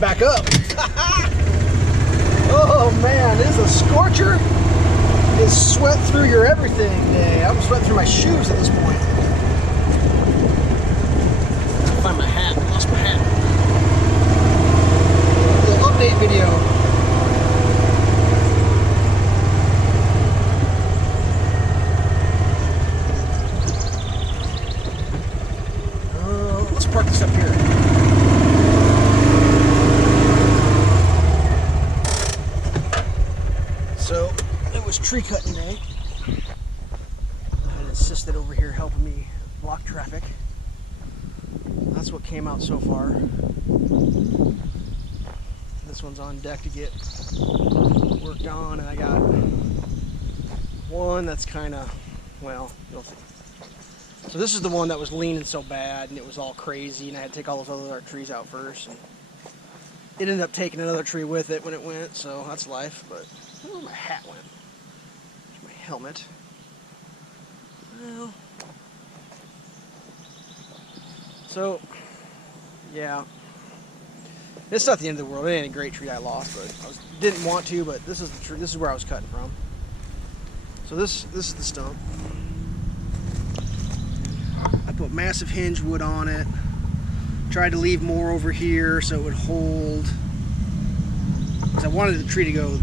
back up. Oh man, this is a scorcher. It's sweat through your everything day. I'm sweating through my shoes at this point. I'll find my hat. I lost my hat. A little update video. Let's park this up here. So it was tree cutting day. I had an assistant over here helping me block traffic. That's what came out so far. This one's on deck to get worked on, and I got one that's kind of, well, you'll see. So this is the one that was leaning so bad and it was all crazy, and I had to take all those other trees out first. And it ended up taking another tree with it when it went, so that's life. But I don't know where my hat went. There's my helmet. Well, so yeah, it's not the end of the world. It ain't a great tree I lost, but didn't want to. But this is the tree. This is where I was cutting from. So this is the stump. I put massive hinge wood on it. Tried to leave more over here so it would hold. Because I wanted the tree to go.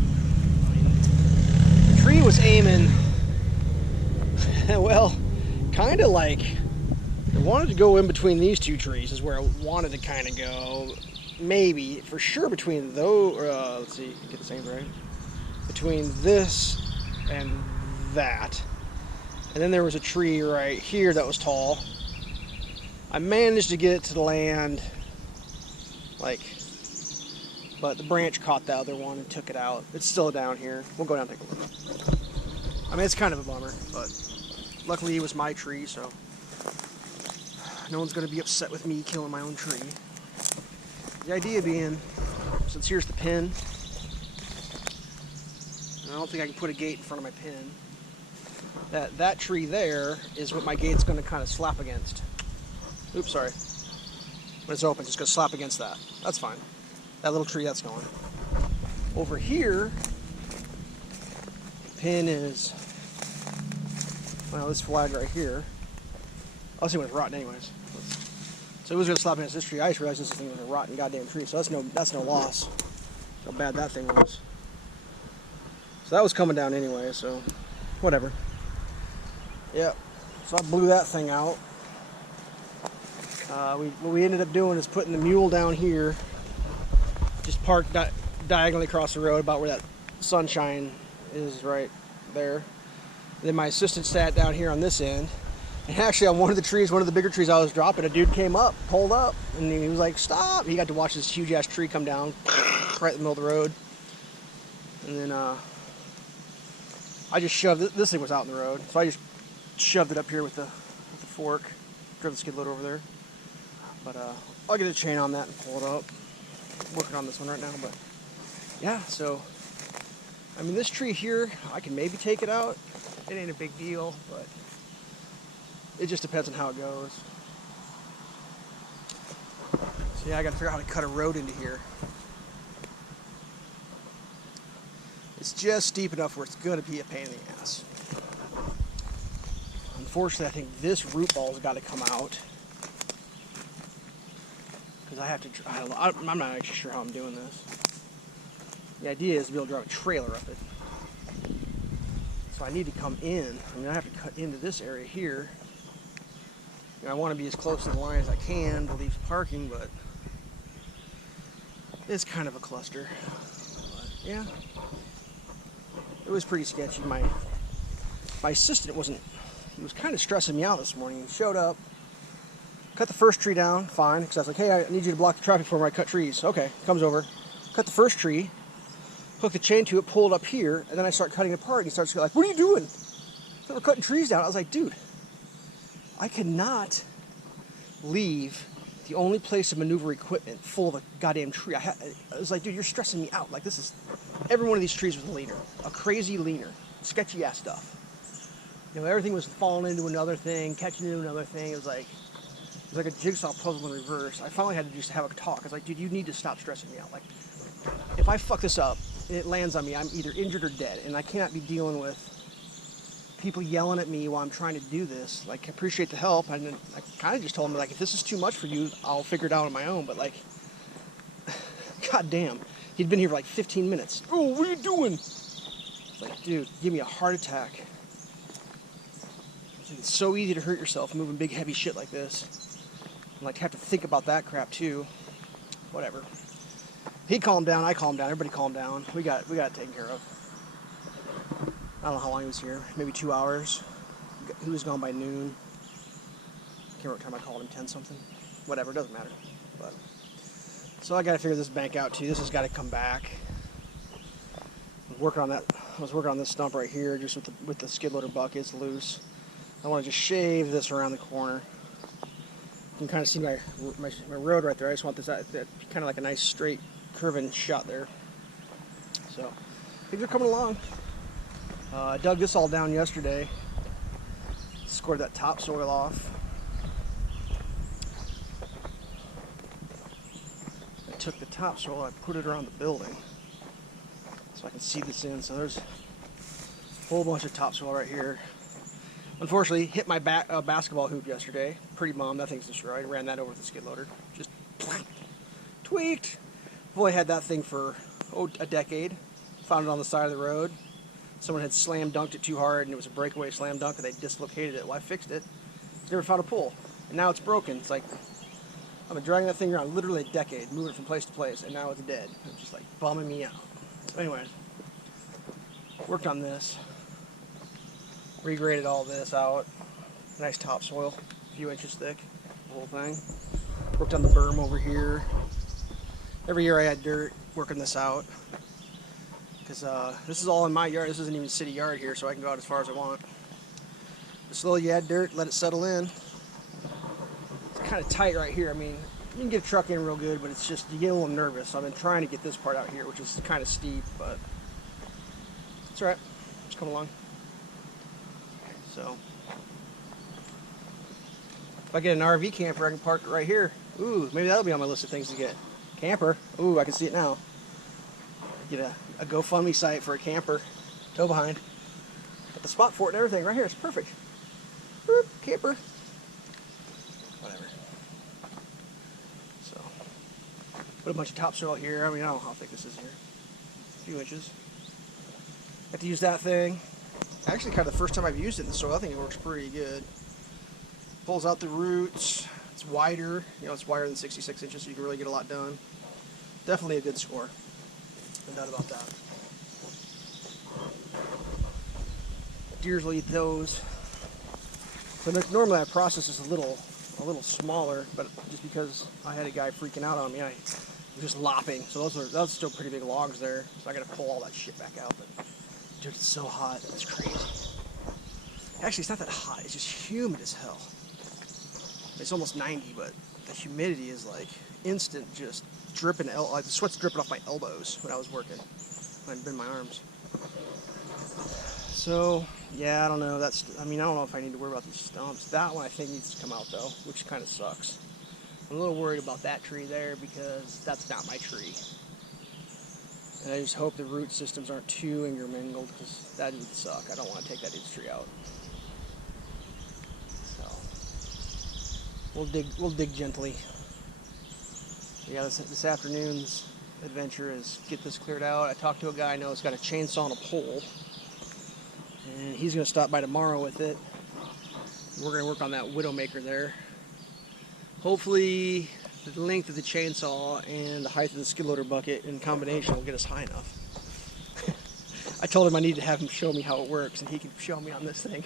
The tree was aiming, well, kind of like it wanted to go in between these two trees. Is where I wanted to kind of go. Maybe for sure between those. Let's see, get the same right. Between this and that. And then there was a tree right here that was tall. I managed to get it to the land, like, but the branch caught the other one and took it out. It's still down here. We'll go down and take a look. I mean, it's kind of a bummer, but luckily it was my tree, so no one's going to be upset with me killing my own tree. The idea being, since here's the pin, and I don't think I can put a gate in front of my pin, that tree there is what my gate's going to kind of slap against. Oops, sorry. When it's open, it's just going to slap against that. That's fine. That little tree, that's going. Over here, the pin is, well, this flag right here. I'll see when it's rotten anyways. So it was going to slap against this tree. I just realized this thing was a rotten goddamn tree, so that's no loss. How bad that thing was. So that was coming down anyway, so whatever. Yep. So I blew that thing out. What we ended up doing is putting the mule down here, just parked diagonally across the road about where that sunshine is right there. Then my assistant sat down here on this end. And actually on one of the trees, one of the bigger trees I was dropping, a dude came up, pulled up, and he was like, stop. He got to watch this huge ass tree come down right in the middle of the road. And then I just shoved it. This thing was out in the road, so I just shoved it up here with the fork, drove the skid loader over there. But I'll get a chain on that and pull it up. I'm working on this one right now, but yeah, so I mean, this tree here, I can maybe take it out. It ain't a big deal, but it just depends on how it goes. So yeah, I gotta figure out how to cut a road into here. It's just steep enough where it's gonna be a pain in the ass. Unfortunately, I think this root ball's got to come out. Because I have to, I don't know, I'm not actually sure how I'm doing this. The idea is to be able to drive a trailer up it. So I need to come in. I mean, I have to cut into this area here. You know, I want to be as close to the line as I can to leave parking, but it's kind of a cluster. But yeah, it was pretty sketchy. My assistant he was kind of stressing me out this morning. He showed up, cut the first tree down, fine, because I was like, hey, I need you to block the traffic for when I cut trees. Okay, comes over, cut the first tree, hooked the chain to it, pulled up here, and then I start cutting it apart, and he starts like, what are you doing? So we're cutting trees down. I was like, dude, I cannot leave the only place to maneuver equipment full of a goddamn tree. I was like, dude, you're stressing me out. Like, this is, every one of these trees was a leaner, a crazy leaner, sketchy ass stuff. You know, everything was falling into another thing, catching into another thing. It was like like a jigsaw puzzle in reverse. I finally had to just have a talk. I was like, dude, you need to stop stressing me out. Like, if I fuck this up and it lands on me, I'm either injured or dead, and I cannot be dealing with people yelling at me while I'm trying to do this. Like, I appreciate the help, and I kind of just told him, like, if this is too much for you, I'll figure it out on my own. But like, god damn, he'd been here for like 15 minutes. Oh, what are you doing? It's like, dude, give me a heart attack. It's so easy to hurt yourself moving big heavy shit like this. And like, have to think about that crap too. Whatever. He calmed down, I calmed down, everybody calmed down. We got it taken care of. I don't know how long he was here, maybe 2 hours. He was gone by noon. Can't remember what time I called him, 10 something. Whatever, it doesn't matter. But so I gotta figure this bank out too. This has gotta come back. I was working on this stump right here, just with the skid loader bucket. It's loose. I want to just shave this around the corner. You can kind of see my road right there. I just want this kind of like a nice straight curving shot there. So things are coming along. I dug this all down yesterday. Scored that topsoil off. I took the topsoil, I put it around the building so I can see this in. So there's a whole bunch of topsoil right here. Unfortunately, hit my basketball hoop yesterday. Pretty bummed. That thing's destroyed. Ran that over with the skid loader. Just tweaked. I've only had that thing for a decade. Found it on the side of the road. Someone had slam dunked it too hard, and it was a breakaway slam dunk, and they dislocated it. Well, I fixed it. Never found a pull, and now it's broken. It's like I've been dragging that thing around literally a decade, moving it from place to place, and now it's dead. It's just like bumming me out. So anyway, worked on this. Regraded all this out. Nice topsoil, a few inches thick, the whole thing. Worked on the berm over here. Every year I had dirt working this out. Because this is all in my yard. This isn't even city yard here, so I can go out as far as I want. But slowly you add dirt, let it settle in. It's kind of tight right here. I mean, you can get a truck in real good, but it's just, you get a little nervous. So I've been trying to get this part out here, which is kind of steep, but it's alright. Just come along. So, if I get an RV camper, I can park it right here. Ooh, maybe that'll be on my list of things to get. Camper. Ooh, I can see it now. Get a GoFundMe site for a camper. Tow behind. Got the spot for it and everything right here. It's perfect. Boop, camper. Whatever. So, put a bunch of topsoil here. I mean, I don't know how thick this is here. A few inches. Got to use that thing. Actually, kind of the first time I've used it in the soil. I think it works pretty good. Pulls out the roots. It's wider. You know, it's wider than 66 inches, so you can really get a lot done. Definitely a good score. No doubt about that. Deers will eat those. So normally our process is a little smaller, but just because I had a guy freaking out on me, I was just lopping. So those still pretty big logs there. So I got to pull all that shit back out. But dude, it's so hot. It's crazy. Actually, it's not that hot. It's just humid as hell. It's almost 90, but the humidity is like instant, just dripping. Like the sweat's dripping off my elbows when I was working. I'd bend my arms. So yeah, I don't know. I mean, I don't know if I need to worry about these stumps. That one I think needs to come out though, which kind of sucks. I'm a little worried about that tree there because that's not my tree. And I just hope the root systems aren't too intermingled because that would suck. I don't want to take that dude's tree out. So we'll dig gently. Yeah, this afternoon's adventure is get this cleared out. I talked to a guy I know who's got a chainsaw and a pole, and he's going to stop by tomorrow with it. We're going to work on that Widowmaker there. Hopefully the length of the chainsaw and the height of the skid loader bucket in combination will get us high enough. I told him I need to have him show me how it works, and he can show me on this thing.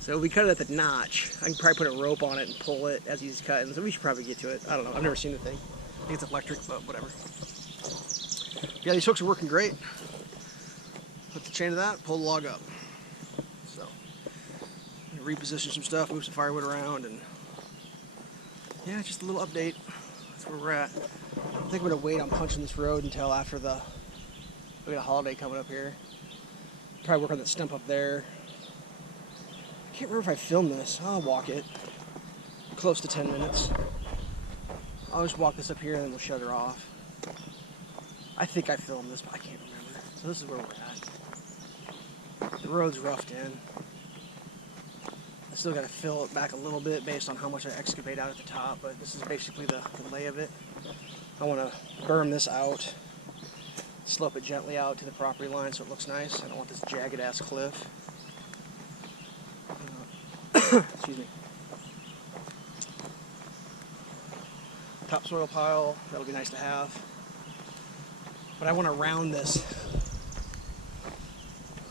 So we cut it at the notch. I can probably put a rope on it and pull it as he's cutting. So we should probably get to it. I don't know. I've never seen the thing. I think it's electric, but whatever. Yeah, these hooks are working great. Put the chain to that, pull the log up. So reposition some stuff, move some firewood around, and yeah, just a little update. That's where we're at. I think I'm gonna wait on punching this road until after we got a holiday coming up here. Probably work on that stump up there. can't remember if I filmed this. I'll walk it. Close to 10 minutes. I'll just walk this up here and then we'll shut her off. I think I filmed this, but I can't remember. So this is where we're at. The road's roughed in. I still got to fill it back a little bit based on how much I excavate out at the top, but this is basically the lay of it. I want to berm this out, slope it gently out to the property line so it looks nice. I don't want this jagged ass cliff. Excuse me. Topsoil pile, that'll be nice to have. But I want to round this. I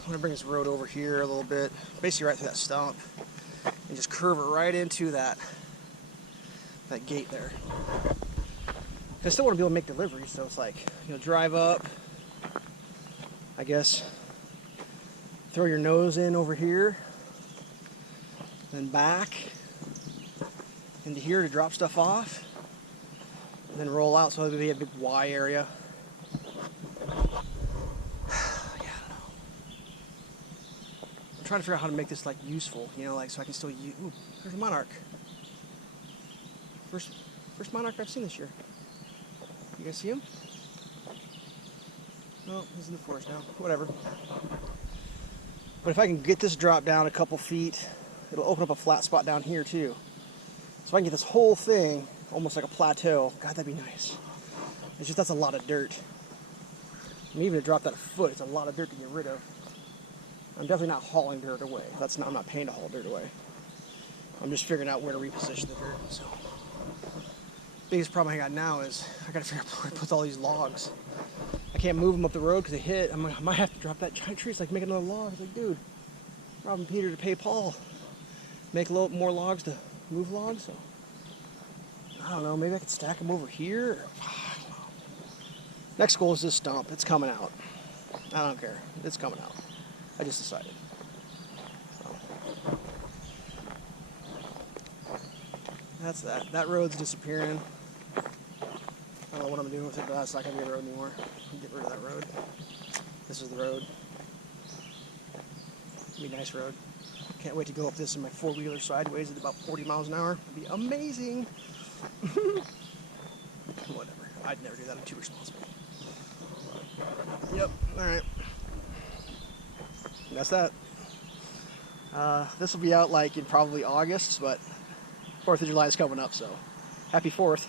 want to bring this road over here a little bit, basically right through that stump, and just curve it right into that gate there. I still want to be able to make deliveries, so it's like, you know, drive up, I guess, throw your nose in over here, then back into here to drop stuff off, and then roll out so it'll be a big Y area. Yeah, I don't know. I'm trying to figure out how to make this like useful, you know, like so I can still use. Ooh, there's a monarch. First monarch I've seen this year. You guys see him? No, he's in the forest now. Whatever. But if I can get this drop down a couple feet, it'll open up a flat spot down here too. So if I can get this whole thing almost like a plateau, God, that'd be nice. It's just that's a lot of dirt. And even to drop that a foot, it's a lot of dirt to get rid of. I'm definitely not hauling dirt away. I'm not paying to haul dirt away. I'm just figuring out where to reposition the dirt. So, biggest problem I got now is I got to figure out where to put all these logs. I can't move them up the road because they hit. I might have to drop that giant tree. It's like making another log. It's like, dude, robbing Peter to pay Paul. Make a little more logs to move logs. So, I don't know. Maybe I could stack them over here. I don't know. Next goal is this stump. It's coming out. I don't care. It's coming out. I just decided. So. That's that. That road's disappearing. I don't know what I'm doing with it, but that's not going to be a road anymore. I'll get rid of that road. This is the road. It'll be a nice road. Can't wait to go up this in my four-wheeler sideways at about 40 miles an hour. It'll be amazing. Whatever. I'd never do that. I'm too responsible. Yep. All right. That's that. This will be out like in probably August, but 4th of July is coming up, so happy 4th.